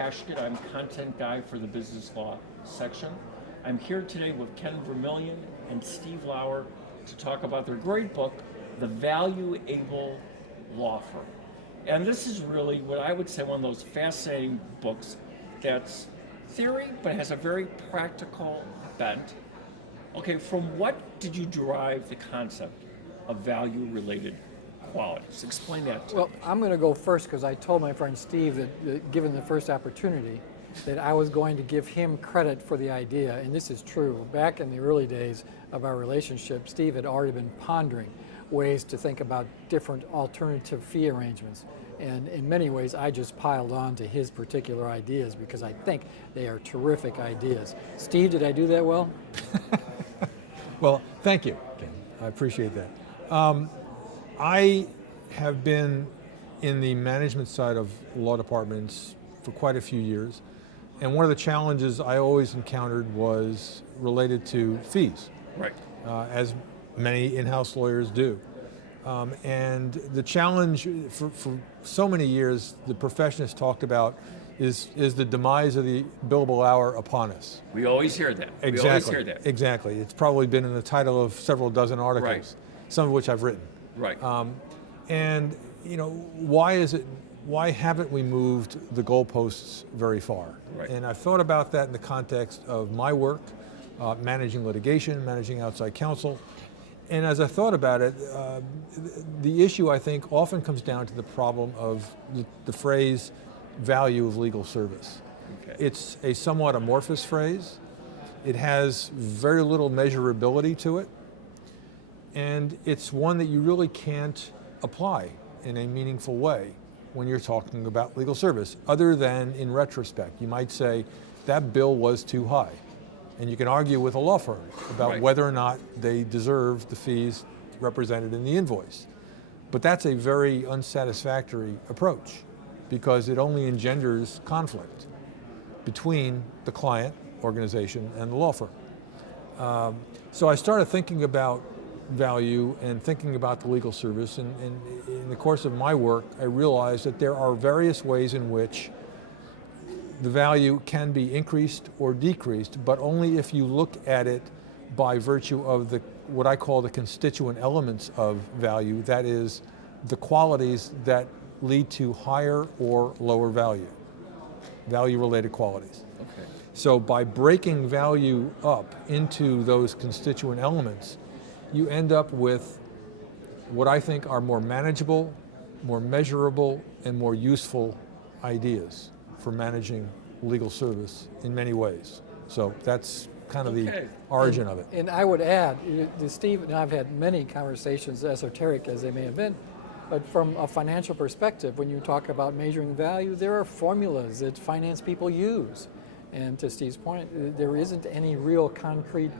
Paszkiet. I'm content guy for the business law section. I'm here today with Ken Vermilion and Steve Lauer to talk about their great book, The Value-Able Law Firm. And this is really what I would say one of those fascinating books that's theory, but has a very practical bent. Okay, from what did you derive the concept of value-related qualities? Explain that to me. Well, I'm going to go first because I told my friend Steve that given the first opportunity, that I was going to give him credit for the idea, and this is true. Back in the early days of our relationship, Steve had already been pondering ways to think about different alternative fee arrangements. And in many ways, I just piled on to his particular ideas because I think they are terrific ideas. Steve, did I do that well? Well, thank you, Ken. I appreciate that. I have been in the management side of law departments for quite a few years, and one of the challenges I always encountered was related to fees, Right. as many in-house lawyers do. And the challenge for so many years the profession has talked about is the demise of the billable hour upon us. We always hear that. Exactly. We always hear that. Exactly. It's probably been in the title of several dozen articles, Right. some of which I've written. Right. And you know, why haven't we moved the goalposts very far? Right. And I've thought about that in the context of my work, managing litigation, managing outside counsel. And as I thought about it, the issue I think often comes down to the problem of the phrase value of legal service. Okay. It's a somewhat amorphous phrase. It has very little measurability to it. And it's one that you really can't apply in a meaningful way when you're talking about legal service, other than in retrospect. You might say, that bill was too high. And you can argue with a law firm about Right. whether or not they deserve the fees represented in the invoice. But that's a very unsatisfactory approach because it only engenders conflict between the client organization and the law firm. So I started thinking about value and thinking about the legal service, and in the course of my work, I realized that there are various ways in which the value can be increased or decreased, but only if you look at it by virtue of what I call the constituent elements of value, that is, the qualities that lead to higher or lower value-related qualities. Okay. So by breaking value up into those constituent elements, you end up with what I think are more manageable, more measurable, and more useful ideas for managing legal service in many ways. So that's kind of Okay. the origin of it. And I would add, Steve and I have had many conversations, esoteric as they may have been, but from a financial perspective, when you talk about measuring value, there are formulas that finance people use. And to Steve's point, there isn't any real concrete,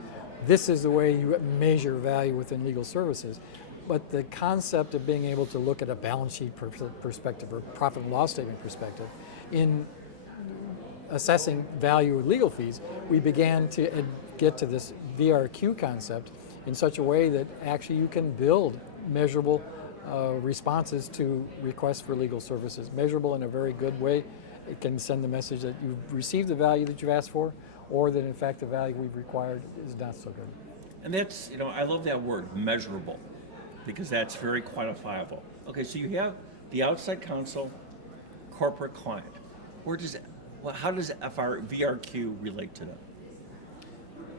this is the way you measure value within legal services. But the concept of being able to look at a balance sheet perspective or profit and loss statement perspective, in assessing value of legal fees, we began to get to this VRQ concept in such a way that actually you can build measurable responses to requests for legal services. Measurable in a very good way. It can send the message that you've received the value that you've asked for, or that in fact the value we've required is not so good. And that's, I love that word, measurable, because that's very quantifiable. Okay, so you have the outside counsel, corporate client. How does VRQ relate to them?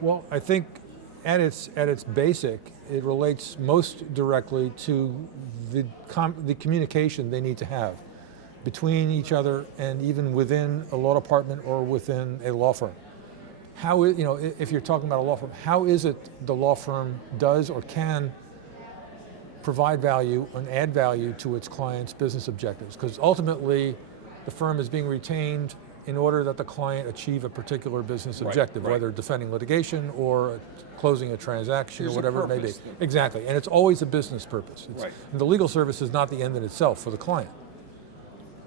Well, I think at its basic, it relates most directly to the communication they need to have between each other and even within a law department or within a law firm. How, if you're talking about a law firm, how is it the law firm does or can provide value and add value to its client's business objectives? Because ultimately, the firm is being retained in order that the client achieve a particular business objective, whether defending litigation or closing a transaction or whatever it may be. Exactly, and it's always a business purpose. And the legal service is not the end in itself for the client.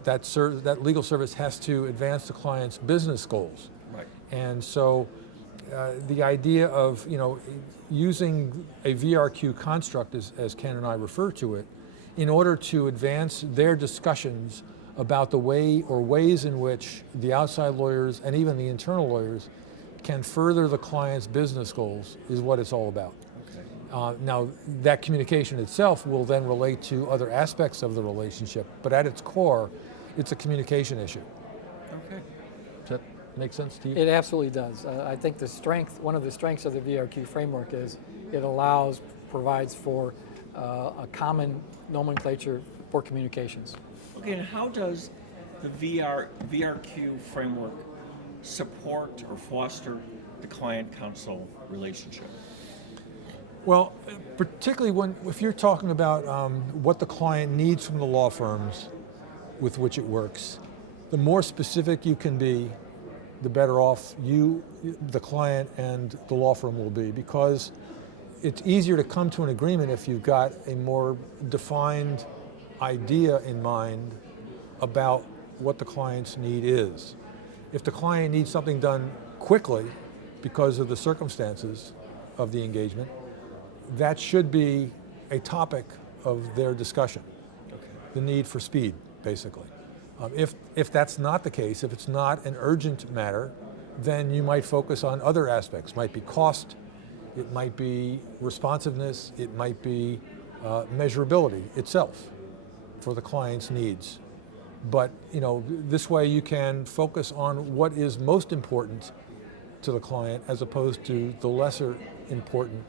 That legal service has to advance the client's business goals. Right. And so the idea of using a VRQ construct, as Ken and I refer to it, in order to advance their discussions about the way or ways in which the outside lawyers and even the internal lawyers can further the client's business goals is what it's all about. Now, that communication itself will then relate to other aspects of the relationship, but at its core, it's a communication issue. Okay. Does that make sense, Steve? It absolutely does. I think one of the strengths of the VRQ framework is it provides for a common nomenclature for communications. Okay, and how does the VRQ framework support or foster the client-counsel relationship? Well, particularly if you're talking about what the client needs from the law firms with which it works, the more specific you can be, the better off you, the client, and the law firm will be, because it's easier to come to an agreement if you've got a more defined idea in mind about what the client's need is. If the client needs something done quickly because of the circumstances of the engagement, that should be a topic of their discussion. Okay. The need for speed, basically. If that's not the case, if it's not an urgent matter, then you might focus on other aspects. Might be cost, it might be responsiveness, it might be measurability itself for the client's needs. But this way you can focus on what is most important to the client as opposed to the lesser important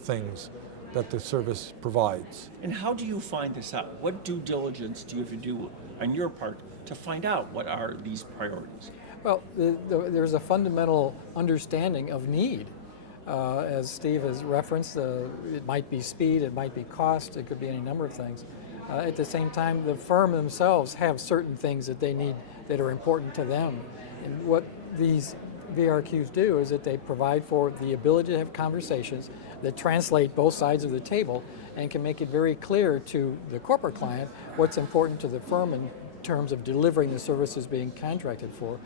things that the service provides. And how do you find this out? What due diligence do you have to do on your part to find out what are these priorities? Well, there's a fundamental understanding of need. As Steve has referenced, it might be speed, it might be cost, it could be any number of things. At the same time, the firm themselves have certain things that they need that are important to them. And what these VRQs do is that they provide for the ability to have conversations that translate both sides of the table and can make it very clear to the corporate client what's important to the firm in terms of delivering the services being contracted for,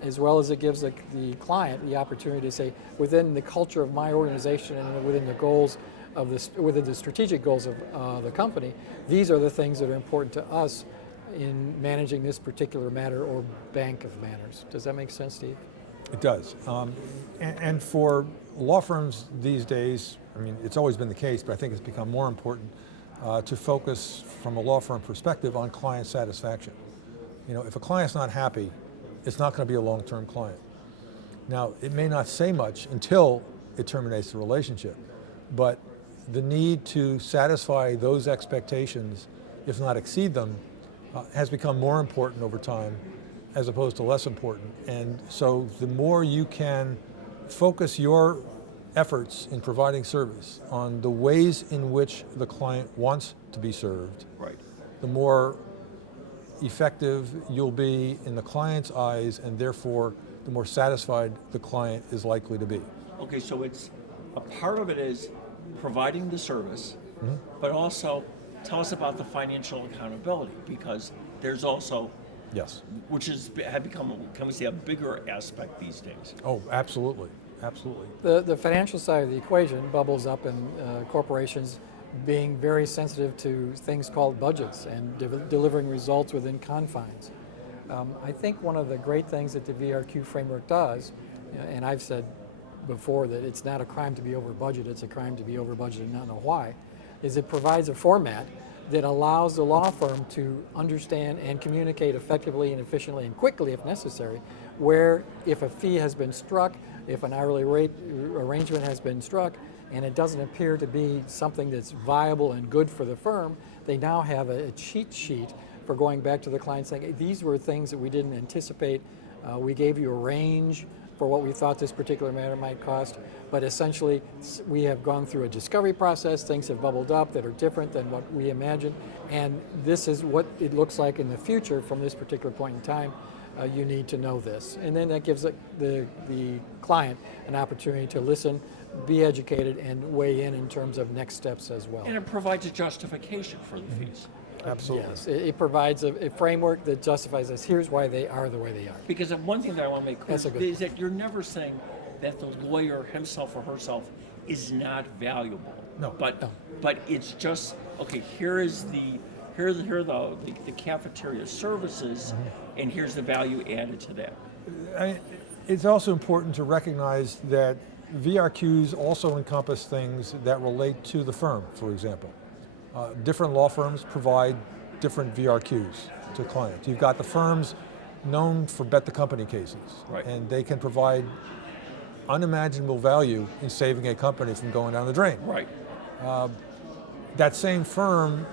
as well as it gives the client the opportunity to say, within the culture of my organization and within the goals of within the strategic goals of the company, these are the things that are important to us in managing this particular matter or bank of matters. Does that make sense, Steve? It does. And for law firms these days, it's always been the case, but I think it's become more important to focus from a law firm perspective on client satisfaction. If a client's not happy, it's not going to be a long-term client. Now, it may not say much until it terminates the relationship, but the need to satisfy those expectations, if not exceed them, has become more important over time as opposed to less important. And so the more you can focus your efforts in providing service on the ways in which the client wants to be served, Right. the more effective you'll be in the client's eyes, and therefore the more satisfied the client is likely to be. Okay, so it's a part of it is providing the service, but also tell us about the financial accountability, because there's also, Yes. which had become, can we say, a bigger aspect these days. Oh, absolutely. Absolutely. The financial side of the equation bubbles up in corporations being very sensitive to things called budgets and delivering results within confines. I think one of the great things that the VRQ framework does, and I've said before that it's not a crime to be over budget, it's a crime to be over budget and not know why, is it provides a format that allows the law firm to understand and communicate effectively and efficiently and quickly if necessary, where if a fee has been struck, if an hourly rate arrangement has been struck, and it doesn't appear to be something that's viable and good for the firm, they now have a cheat sheet for going back to the client saying, hey, these were things that we didn't anticipate. We gave you a range for what we thought this particular matter might cost, but essentially we have gone through a discovery process, things have bubbled up that are different than what we imagined, and this is what it looks like in the future from this particular point in time. You need to know this. And then that gives the client an opportunity to listen, be educated, and weigh in terms of next steps as well. And it provides a justification for the fees. Absolutely. Yes, it provides a framework that justifies this. Here's why they are the way they are. Because one thing that I want to make clear That's a good is that you're never saying that the lawyer himself or herself is not valuable. No. But it's just, okay, here is the here are the cafeteria services, and here's the value added to that. It's also important to recognize that VRQs also encompass things that relate to the firm, for example. Different law firms provide different VRQs to clients. You've got the firms known for bet the company cases, right, and they can provide unimaginable value in saving a company from going down the drain. Right. That same firm,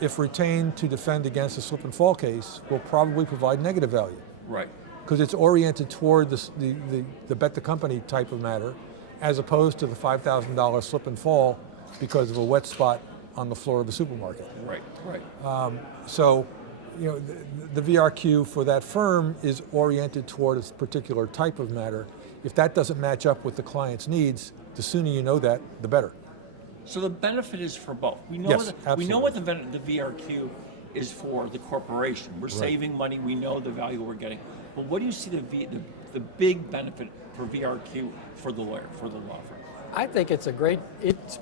if retained to defend against a slip and fall case, will probably provide negative value. Right. Because it's oriented toward the bet the company type of matter, as opposed to the $5,000 slip and fall because of a wet spot on the floor of the supermarket. Right, right. So, the VRQ for that firm is oriented toward a particular type of matter. If that doesn't match up with the client's needs, the sooner you know that, the better. So the benefit is for both. We know Yes, we know what the VRQ is for the corporation. We're Right. saving money. We know the value we're getting. But what do you see the big benefit for VRQ for the lawyer, for the law firm? I think it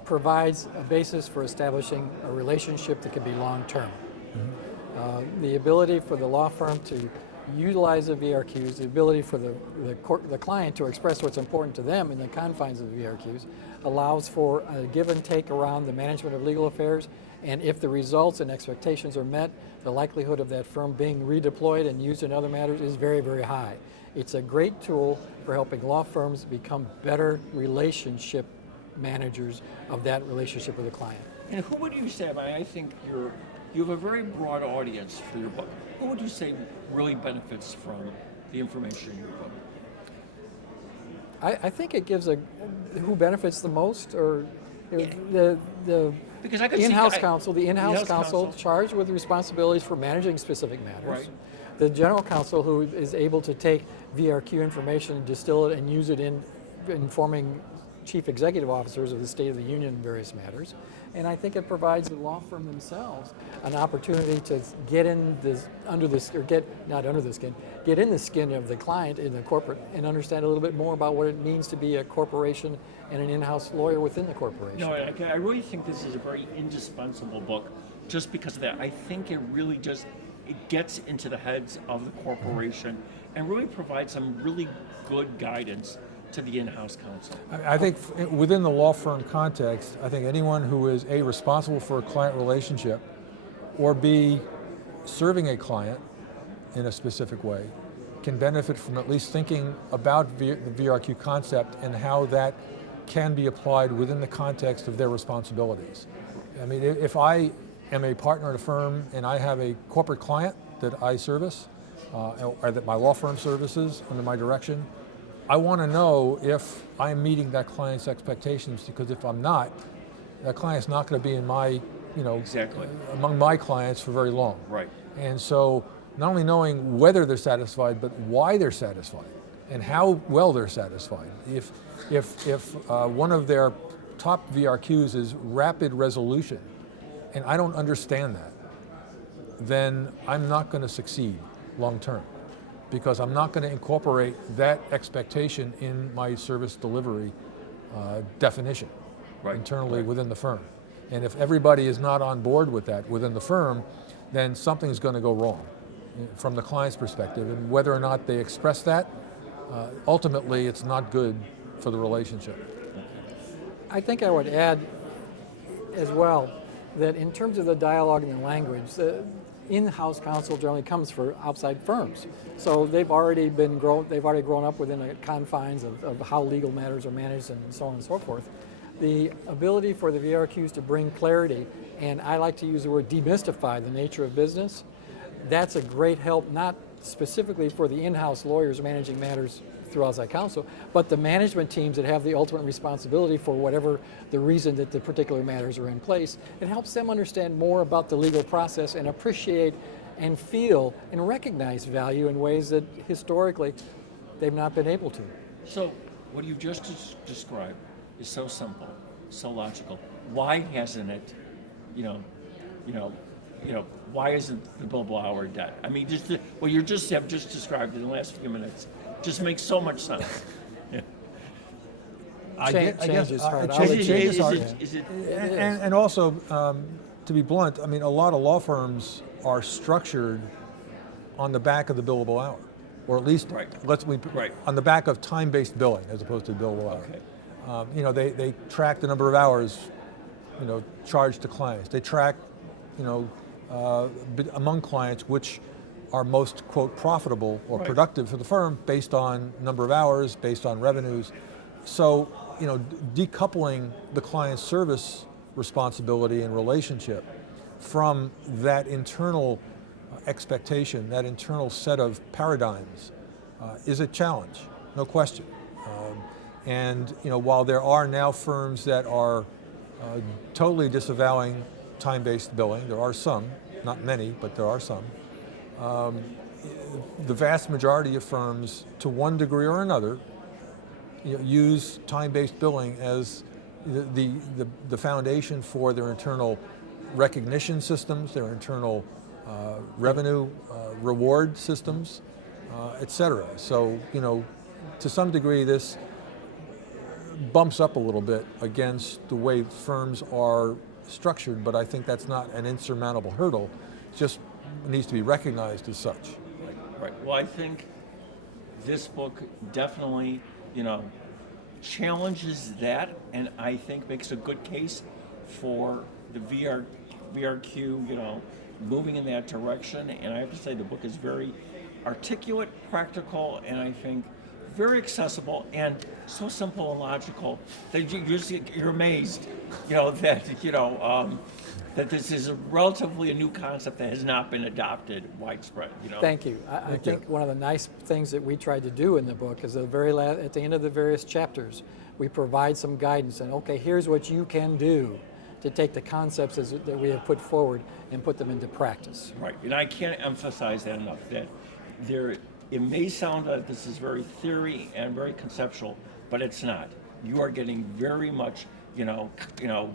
provides a basis for establishing a relationship that can be long-term. The ability for the law firm to utilize the VRQs, the ability for the client to express what's important to them in the confines of the VRQs, allows for a give and take around the management of legal affairs, and if the results and expectations are met, the likelihood of that firm being redeployed and used in other matters is very, very high. It's a great tool for helping law firms become better relationship managers of that relationship with the client. And who would you say? I think you have a very broad audience for your book. Who would you say really benefits from the information in your book? I think it gives who benefits the most, or the because I could in-house counsel, the in-house counsel charged with responsibilities for managing specific matters. Right. The general counsel who is able to take VRQ information, distill it, and use it in informing chief executive officers of the State of the Union in various matters. And I think it provides the law firm themselves an opportunity to get in get in the skin of the client in the corporate and understand a little bit more about what it means to be a corporation and an in-house lawyer within the corporation. No, I really think this is a very indispensable book just because of that. I think it really it gets into the heads of the corporation and really provides some really good guidance to the in-house counsel. I think within the law firm context, I think anyone who is A, responsible for a client relationship, or B, serving a client in a specific way, can benefit from at least thinking about the VRQ concept and how that can be applied within the context of their responsibilities. I mean, if I am a partner at a firm and I have a corporate client that I service, or that my law firm services under my direction, I want to know if I'm meeting that client's expectations, because if I'm not, that client's not going to be in my, exactly among my clients for very long. Right. And so not only knowing whether they're satisfied, but why they're satisfied and how well they're satisfied. If one of their top VRQs is rapid resolution, and I don't understand that, then I'm not going to succeed long term, because I'm not going to incorporate that expectation in my service delivery definition internally within the firm. And if everybody is not on board with that within the firm, then something's going to go wrong from the client's perspective. And whether or not they express that, ultimately it's not good for the relationship. I think I would add as well that in terms of the dialogue and the language, the in-house counsel generally comes for outside firms. So they've already grown up within the confines of how legal matters are managed and so on and so forth. The ability for the VRQs to bring clarity, and I like to use the word demystify the nature of business, that's a great help, not specifically for the in-house lawyers managing matters through outside counsel, but the management teams that have the ultimate responsibility for whatever the reason that the particular matters are in place. It helps them understand more about the legal process and appreciate and feel and recognize value in ways that historically they've not been able to. So what you've just described is so simple, so logical. Why hasn't it, why isn't the Bill Lauer debt? I mean, what you have just described in the last few minutes just makes so much sense. Yeah. Change is hard. Change is hard. Is it And also, to be blunt, I mean, a lot of law firms are structured on the back of the billable hour, or at least Right. Right. On the back of time-based billing as opposed to billable hour. Okay. You know, they track the number of hours, you know, charged to clients. They track, you know, among clients which are most, quote, profitable or Right. productive for the firm based on number of hours, based on revenues. So, you know, decoupling the client service responsibility and relationship from that internal expectation, that internal set of paradigms, is a challenge, no question. And you know, while there are now firms that are totally disavowing time-based billing, there are some, not many, but there are some. The vast majority of firms, to one degree or another, you know, use time-based billing as the foundation for their internal recognition systems, their internal revenue reward systems, et cetera. So, you know, to some degree, this bumps up a little bit against the way firms are structured, but I think that's not an insurmountable hurdle. It just needs to be recognized as such. Right. Well, I think this book definitely, you know, challenges that, and I think makes a good case for the VRQ, you know, moving in that direction. And I have to say, the book is very articulate, practical, and I think very accessible and so simple and logical that you're amazed, you know, that that this is relatively a new concept that has not been adopted widespread. You know. Thank you. I think one of the nice things that we tried to do in the book is at the end of the various chapters, we provide some guidance and okay, here's what you can do to take the concepts that we have put forward and put them into practice. Right, and I can't emphasize that enough. That it may sound like this is very theory and very conceptual, but it's not. You are getting very much, you know,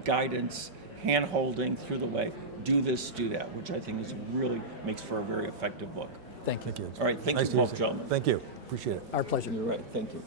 guidance, hand-holding through the way. Do this, do that, which I think really makes for a very effective book. Thank you. Thank you. All right, thank Nice you both, to see you. gentlemen. Thank you. Appreciate it. Our pleasure. You're right. Thank you.